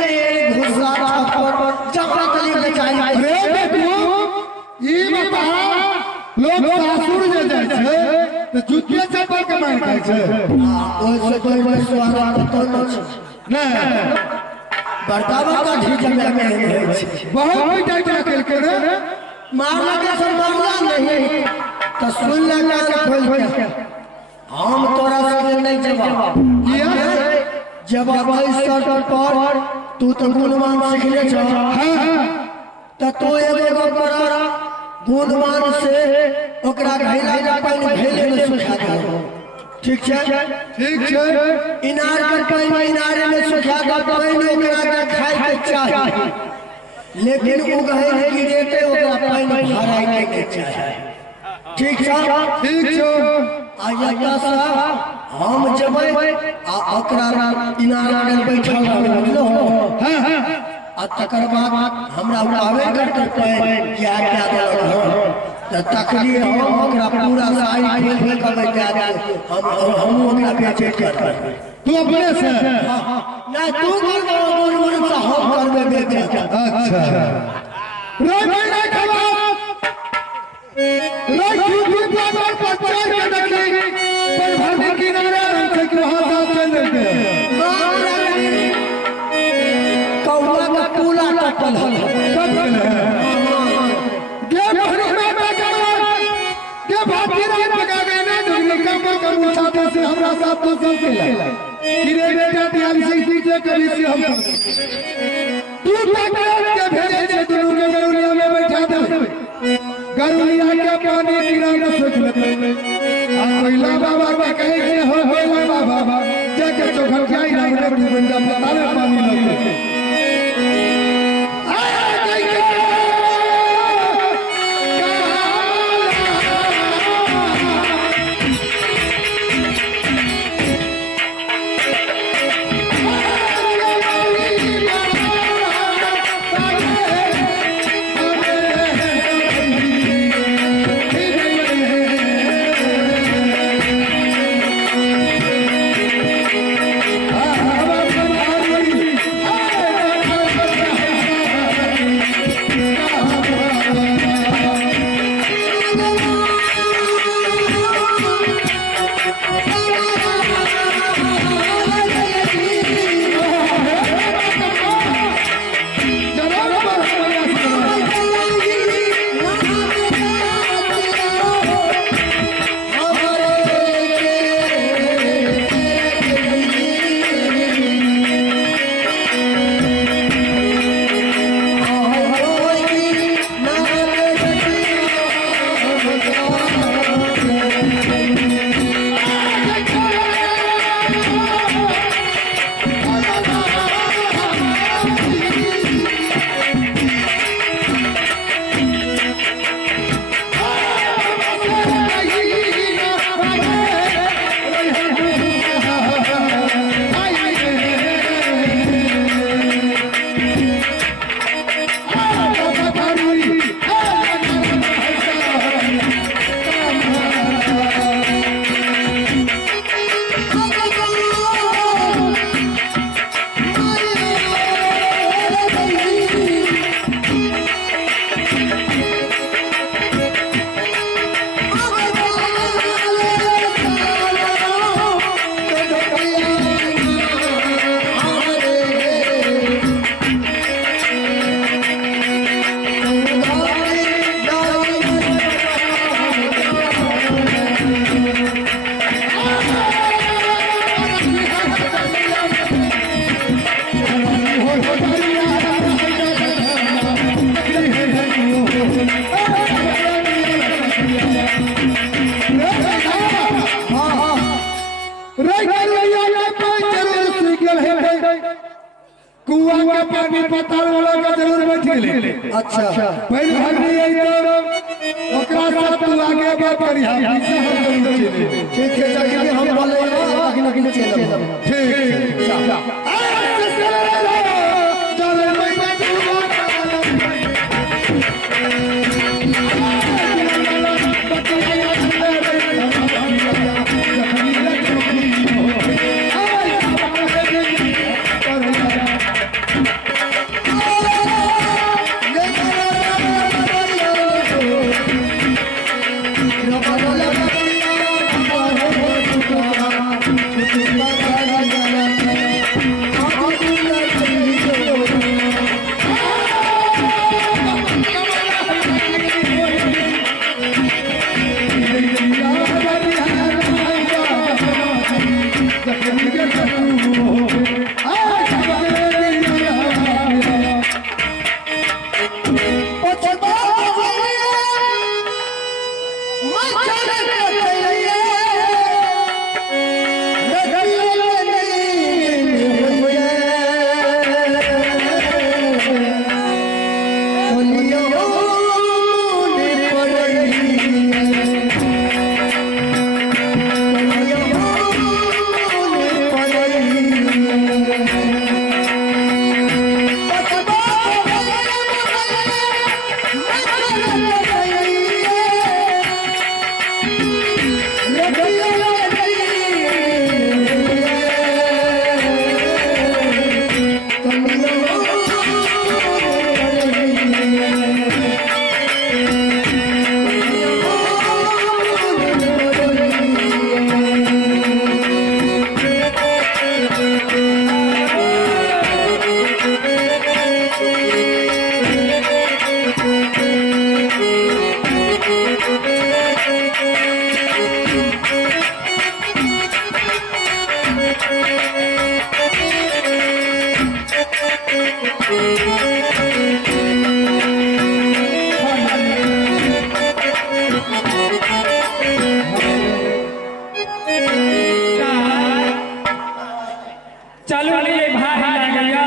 ले घुसा पर जबरा तली ले जाई अरे बेटू ई बता लोग सासुर जे जाय छै त जुतिया चप्पल के मार खाय छै ओइ से कोई स्वागत तो नै बड़का बड़का ढीजल में है बहुत पिटाई खेल के रे मारला के संभावना नहीं तो सुन लगा के खोल के हम तोरा से नहीं जवाब जवाब सर पर तू तो गुणवान सीख ले छ हां त तो एगो कर गुणवान से ओकरा घैला जा पानी भेले में सुखा दे ठीक छै इनार कर पानी इनार में सुखा दे पानी ओकरा के खाए के चाहिए लेकिन वो कहे कि देते ओकरा पानी भराई के चाहिए ठीक छै आया साहब हम जबै आ ओकरा इनार में बैठल रहलो हां आ तकर बाद हमरा उठावे करते क्या क्या देलक त तकली हम ओकरा पूरा साई फेल कर दे हम ओकरा बेचे कर तू अपने से ना तू कर बोल से हम करबे बेचे अच्छा रे भाई खबर रे झूठी बात पर चढ़ के देखी पर भाभी किनारे रंग के वहां साथ चल देते कौवा का पूला टपल है गे भरी में गे भाभी रे पका गए दुनिया का पर कर उठाते से हमरा साथ तो सब मिला गिरे बेटा ध्यान से सीखे कभी से हम तू तक के भेजे छे दुनू के गरुलिया में बैठा दे गरुलिया के पानी गिरा के सोच लेते आ कोइला बाबा का कहे के हो कोइला बाबा जाके चोखल खाई ना रे बंदा पता में पानी लगे कुआं का पानी पताल वाला का जरूर बैठ गेले अच्छा पहले भागी आई तो ओकरा साथ तू आगे बात करी हम पीछे हम जरूर चले ठीक है चलिए हम बोले लेकिन चलो ठीक चले चलो ले भाई लगेगा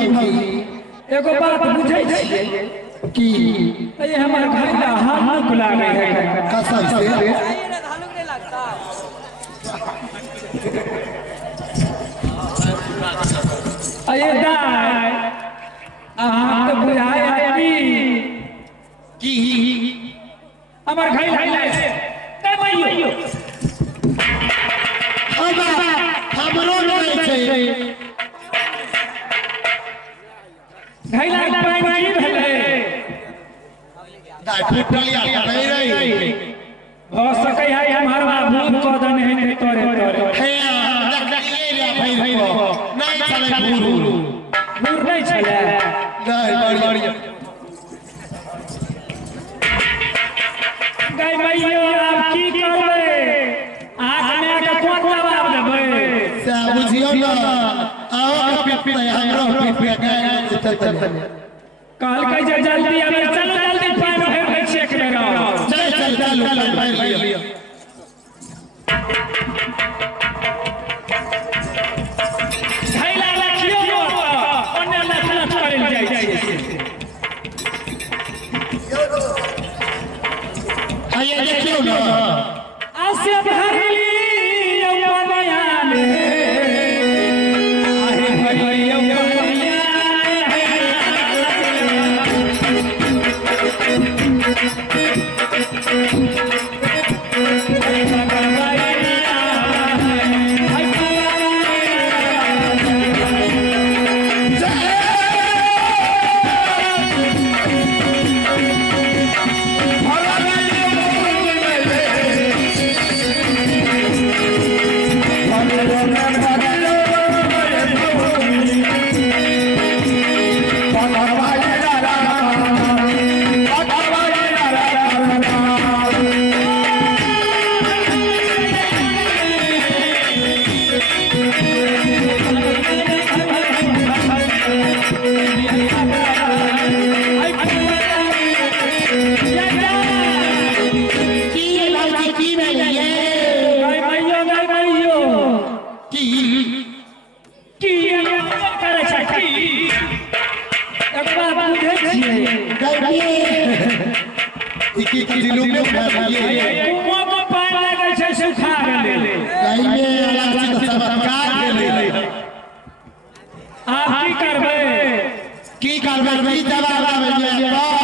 एगो बात बुझे छिए की ये हमर घर का हाथ खुला गई है कसम से अये दाई अहाँ तो बुझाया की हमर घर लाइले ते मइयो हमरो नहीं छै घैला पानी की भेले दाई फुटलिया नहीं रही हो सकै है हमर भूत कोदन है नहीं तोरे हे देखलिए रे भाई को नहीं चले गुरु दूर नहीं चले नहीं बढ़िया गई मइयो आप की करबे आंख में का कोन जवाब देबे से बुझियो ना आओ पिप हमरो पिप चल काल के जल्दी आवे चलो जल्दी पानी भर चेक करो चल चल पैर लियो घैला लखियो ओने लखलख करल जाय छै आइए देखियो ना आसे भरली यौवनिया में आहे भरी यौवनिया की जिलू में भरिए को पानी लगे छै सुखा गेले लाइने वाला चमत्कार गेले आप की करबे की करबे जवाब आवे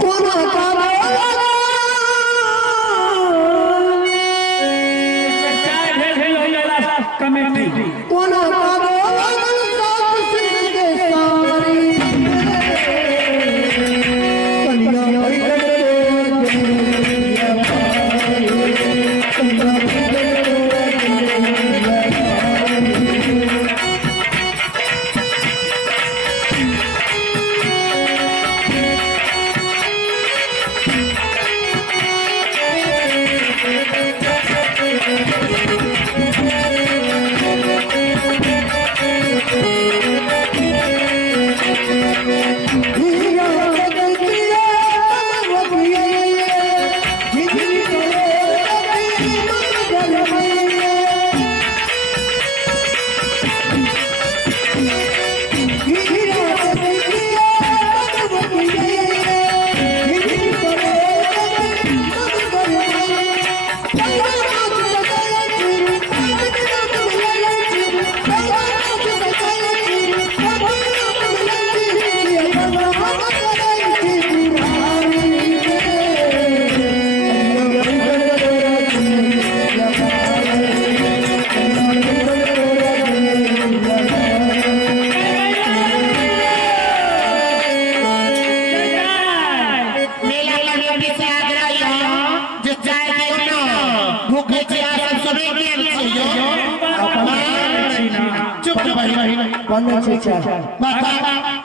कोना काबा चाय भेज होला कमेटी कोना काबा साथ सिंह के सारी कलिया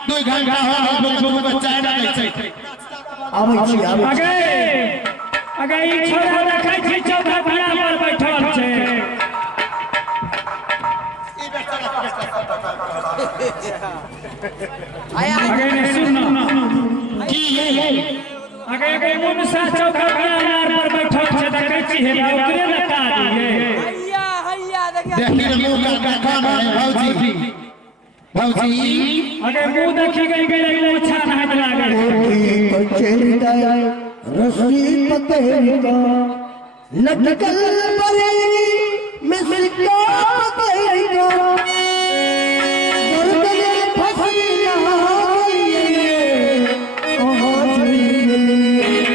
दो घंटा हो चाय अगे ई छोरा रखै छी चौथा भाड़ा पर बैठल छै अगे ने सुन की ये अगे मुनसा चौथा भाड़ा पर बैठल छै देखै छी हे ओकरे लगा दिए हैया देखिए मुंह का काम है भौजी अगे मुंह देखी गई अच्छा नहीं लागल चलता रस्सी पकड़ेगा लटकल बरेली में सिक्का पकड़ेगा गर्दन फंसी ना गई कहाँ चली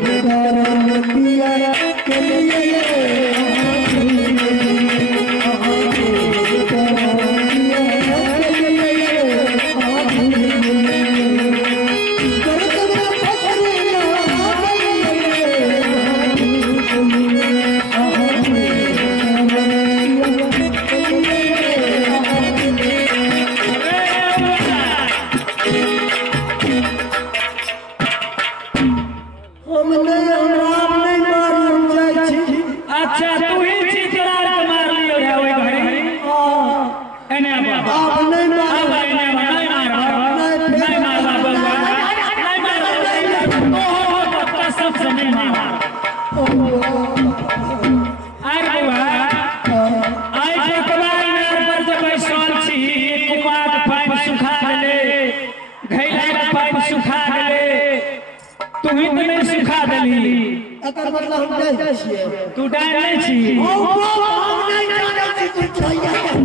आगे करम दिया के लिए मतलब हम जाय छियै तू डाल नै छी हम नहीं जाने छी तू छैया हम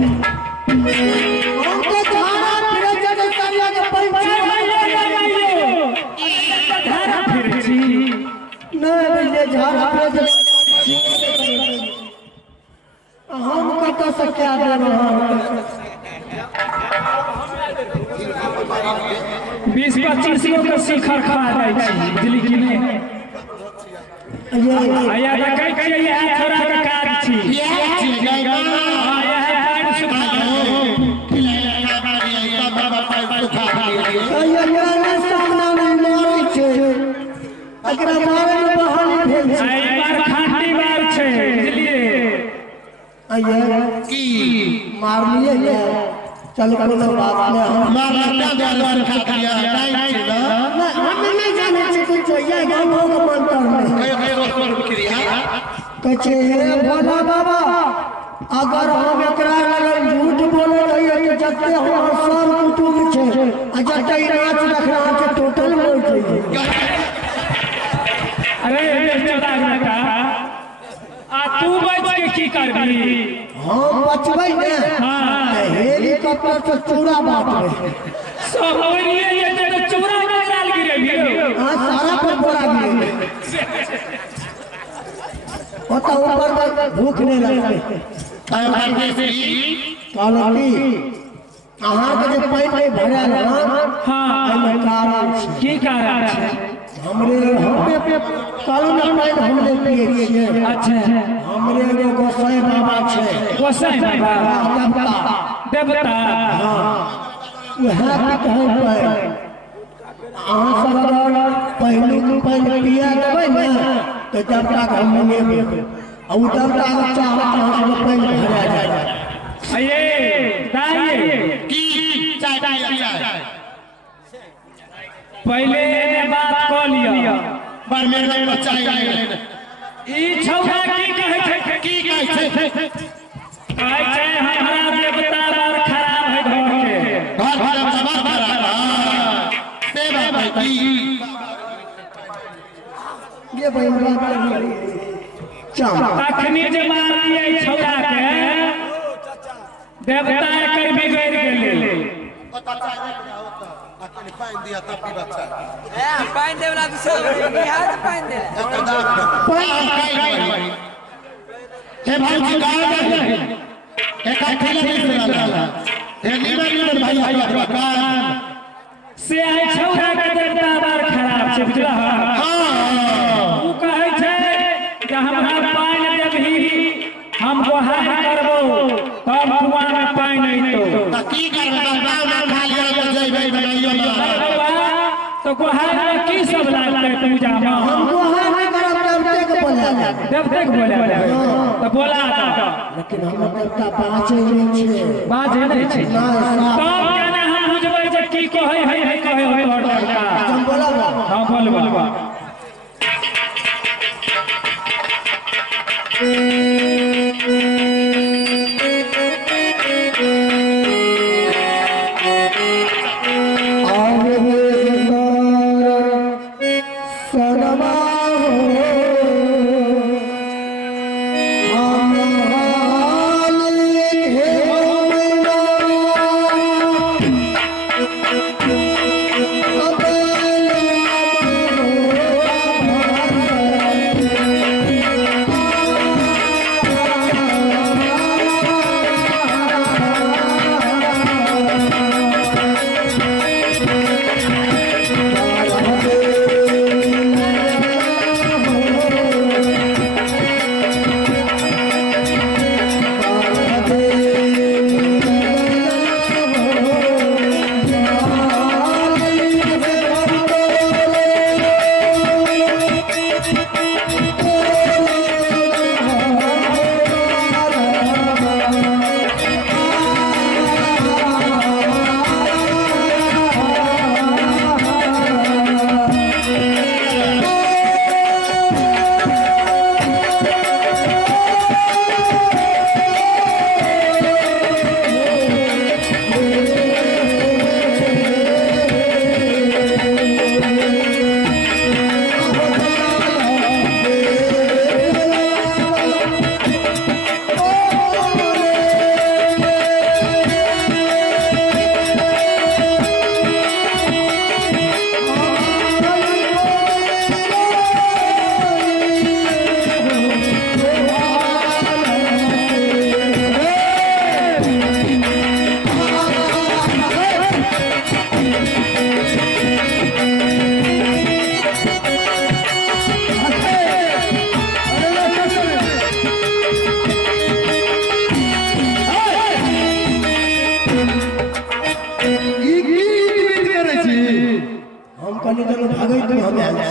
तो धारा फिरे जगह करिया के पैसा धारा फिरे छी नहीं ले धारा फिरे हम कत से क्या देब हम 20-25 गो के शिखर खा जाय छी बुझली कि नहीं आया देखै छियै यह छोरा के काज छी ये चीज गई यह पैर सुखा ये सामना में मारै छै एकरा मारे में बहाली भेल छै एहि बार खांटी बार छै बुझलिए आये की मार लिए चल कोनो बात नहीं मारता द्वार खा दिया नहीं ना हम नहीं जाने छी तू छैया गांव को मानता नहीं कई रोज क्रिया कहे हे भोला बाबा अगर हम एकरा लगन झूठ बोले रहिए तो जते हमर सर कुटुम छे आ जते नाच रखना छे टोटल मोड़ जाइए अरे बेचारा बेटा आ तू बच के की करबी हम बचबै ने हां हेली हेलीकॉप्टर से चूड़ा बांट रहे सोहरिए ये तो चूड़ा में डाल गिरे भी हाँ सारा पर बोरा गिरे होता ऊपर भूख नहीं लगते कालकी अहाँ के जे पानी में भरा ना हां एमे कारण की कारण है हमरे होते पे कालो ना पानी हमरे पिए छिए अच्छा हमरे एगो गोसाई बाबा छे गोसाई बाबा देवता हां वह कहे पे अहाँ सब अगर पहलू पानी पिया देबै ना तो जब तक हम नहीं देबै और जब तक चाहत हम पानी भरा जाए अये दाई की चाय पहले ने बात क लिया बार मेरे बच्चा ई छौड़ा की कहे छै कहै छै हमरा देवता बार खराब है घर के घर सब खराब से बाबा की ये बहिन चाम अखनी जे मारिए छौड़ा के देवता कर बिगड़ गेले पानी दिया तब की बच्चा पाइन देवला दूसरा बिहार पाइन दे हे भाई जी गाय एक अकेला नहीं चला हे नीमन भाई कान से आई छौड़ा के देवता बार खराब छै बुझला हां उ कहै छै कि हमरा पानी देबही हम गोहार करबो तब कुआं में पानी नहीं तो की करबे गाँव में खा लिया तो जइबे बनाइयो ना तो गोहार में की सब लागतै पूजा में हमको हर करब देवते के बोला देवते के बोला तो बोला लेकिन हम देवता बाँचे नहीं छे बात नहीं छै ना तब केना हम बुझबै जे की कहै है कहै है और देवता हम बोला हां बोलबा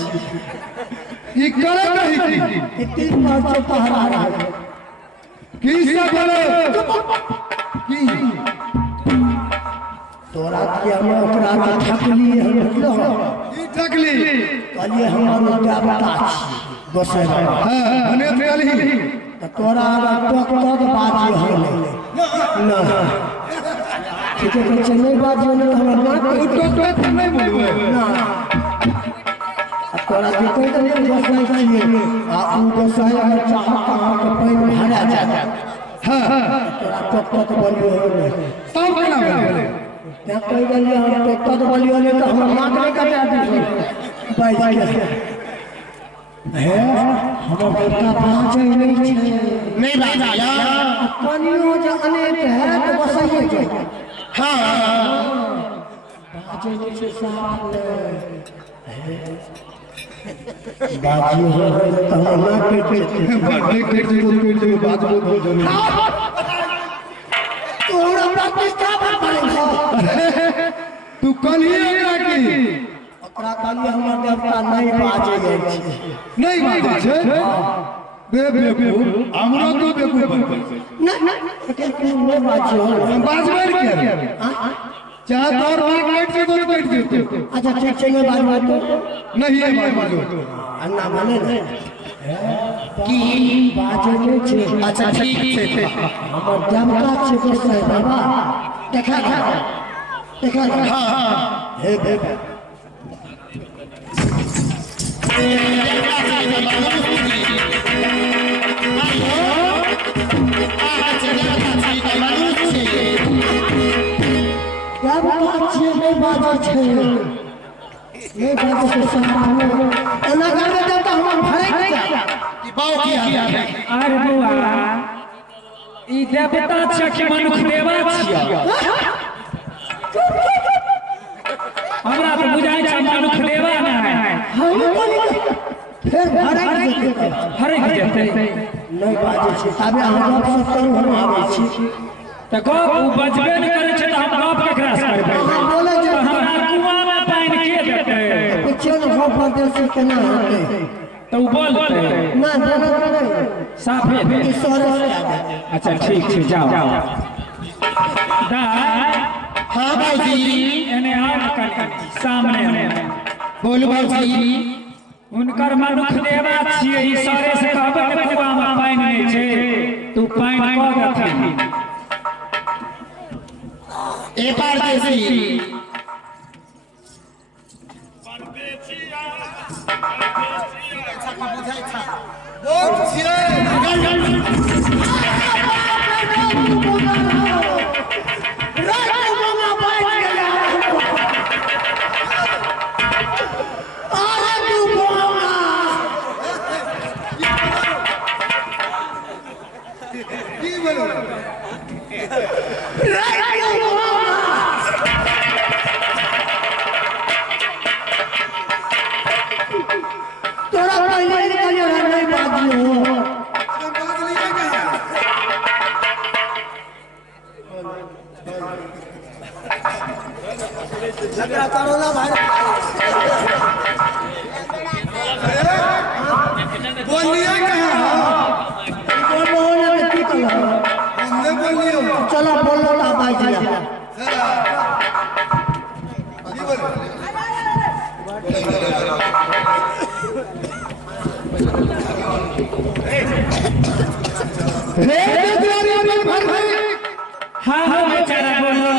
ई करे नहीं थी कितनी बार से पहरा रहा है की सब बोले की तोरा के हम ओकरा के ठकली हम बुझलो की ठकली कहलिए हमार देवता छी गोसाई बाबा हां हने चली तो तोरा टक टक बाजी होले ना ठीक है चले बात होले तो हमरा ना टक नहीं बोलबे ना तोरा के कोई तो गोसाई चाहिए आ उ गोसाई अगर चाहत तो के पैन भरा जाए हां तोरा टोकत बोलियो रे सब केना बोले त्या कह गेलिए हम टोकत बोलियो रे तो हम नाक नहीं कटा दी भाई है हमर बेटा बाज नहीं छे नहीं बाजा कनियो जे अनेक है तो बसइए के हां बाज नहीं छे साहब बाजी हो तो हम ना के बर्थडे केक जो बात बोल दो तो हमरा प्रतिष्ठा पर तू कलिए एकरा की ओकरा कहलिए हमर देवता नहीं बाजे छै नहीं बाजे छै बेवकूफ हमरो तो बेवकूफ बनबै ना नहीं बाजे हो बाजबै के चाहे तोर काट से तो काट देते अच्छा ठीक छै ये बात तो नहीं है बाजो अन्ना माने की बाजे नहीं छै अच्छा ठीक छै हमर देवता छै कृष्ण बाबा देखा हां हे क्या बात छै नहीं बाजे छै नहीं बाजे से सामने ओना करबे देवता हम भरे क्या बाऊ किया अरे बुआ ई देवता छै कि मनुष्य देवा छियै हमरा तो बुझाइ छै मनुष्य देवा नहीं हम फिर भरे हरे जेतै नहीं बाजे छै ताबे हम गप सब करू हम आबै छी त गप उ बजबे नहीं करे छै त हम गप केकरा से करबै बोले जे हमरा कुआं में पानी के देतै कुछो न हो परदेसी केना होतै तो उ बोलतै ना देना साफे दे ईश्वर से आगे अच्छा ठीक छै जाओ दा हां बाबूजी एने आ कर सामने बोल बाबूजी उनकर मनुष्य देवा छियै ईश्वरे से कहबे ने कुआं में पानी नहीं छै तू पानी क देथिन ए परदेसी तोरा पहले निकलियो नहीं बाजियो झगड़ा करो ना भाई बोलिए कहां बोलो की कहो हमने बोलियो चलो बोलो ना बाजिया हां हां बेचारा बोलो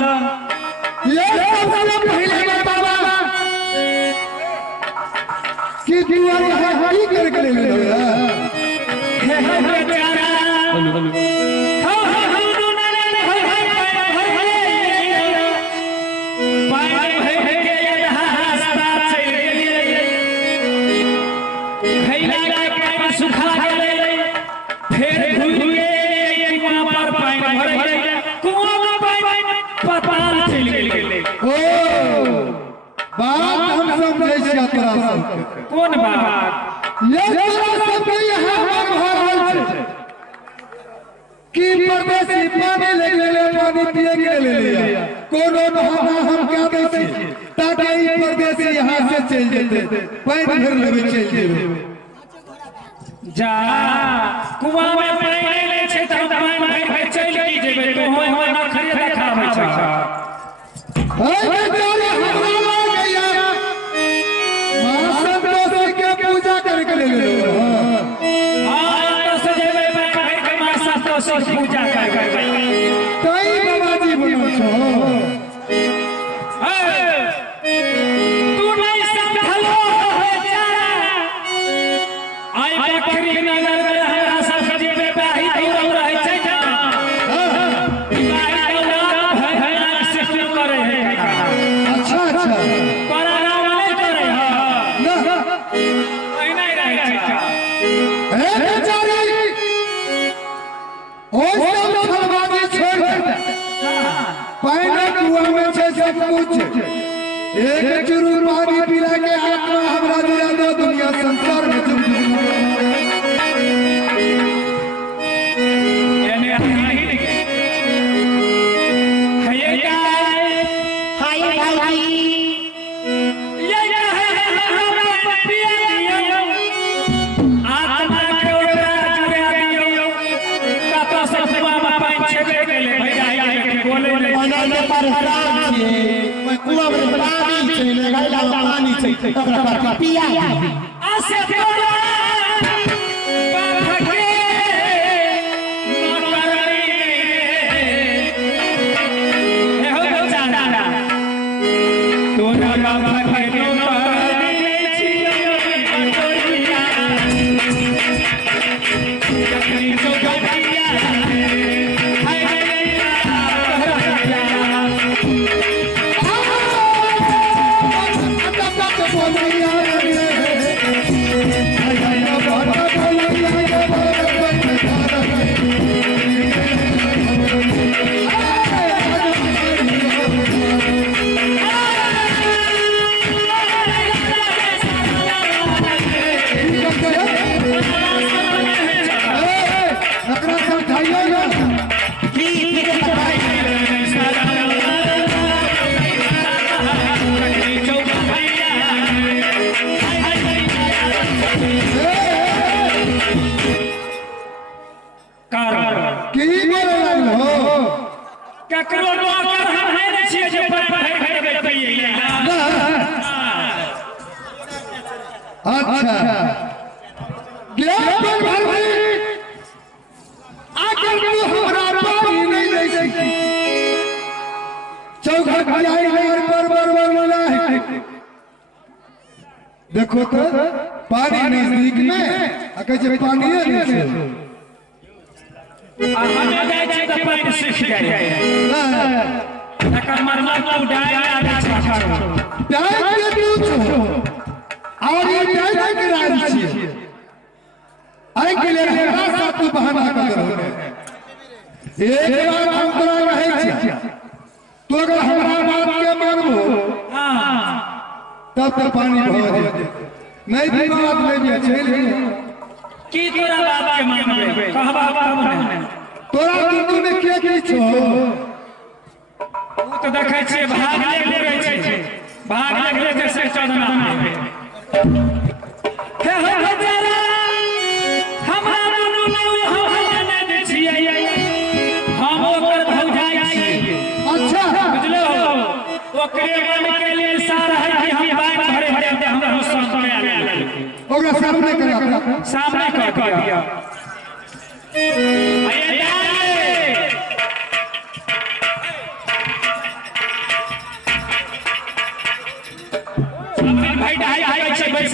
ये सबसे पहले बाबा कि दुआरे है हरी करके ले लो हे बेचारा हो हो पानी भर के रास्ता चल गेलिए खैला के सुखा गेलै फिर घुर के कुआं पर पानी भर गेलै कुआं में पानी पता चल गेलै ओ बात हम समझै छियै तोरा सब कौन बात ये तोरा सब यहाँ हम भरल छै कि परदेसी पानी ले ले पानी पिए के ले लिया कोनो बहाना हम क्या दै छी ताकि ई परदेसी यहाँ से चल जेते पानी भर लेबे चल जेबे जा कुआं में पानी नहीं ले छै त पानी भर चल की जेबे तो हो ना खरिया देखाबै छ हे बेचारे हमरा लग गया मां संतोष के पूजा करके ले लो हां तो से जेबे पानी भर के मां संतोष की पूजा करबै तई बाबाजी बनो छो तू नहीं समझलो बेचारा आई बकरी नगर में हमरा सब जेबे सचमुच एक चुरू पानी पिला के आत्मा हमरा जुड़ा दो दुनिया संसार में चुम पिया देखो तो पानी नजदीक में अगर जब पानी है नीचे हमें जाए छे तो पानी सीख जाए तकर मरला को डाय आगे छाछाड़ो डाय के पूछो और ये डाय के राज छे आई के लिए हमरा साथ तो बहाना करो एक बार हम तोरा रहे छे तो अगर हमरा बात के मानबो हां तब तक पानी भर जाए नहीं भी बात नहीं भी चल की तोरा बात के मानबे कहबा हमने तोरा दुनिया में के की छो तू तो देखै छे भाग ले छै भाग ले जैसे चौदना पे हे हो तेरा हमरा दुनु हम ने दे छियै हम ओकर भौजाई छियै अच्छा बुझलो ओकरे मन के लिए सारा है कि हम बात भरे भरे दे हमरा सामने आ ले ओकरा सामने करा सामने कर दिया आये जाए भाई ढाई भाई छै बैठ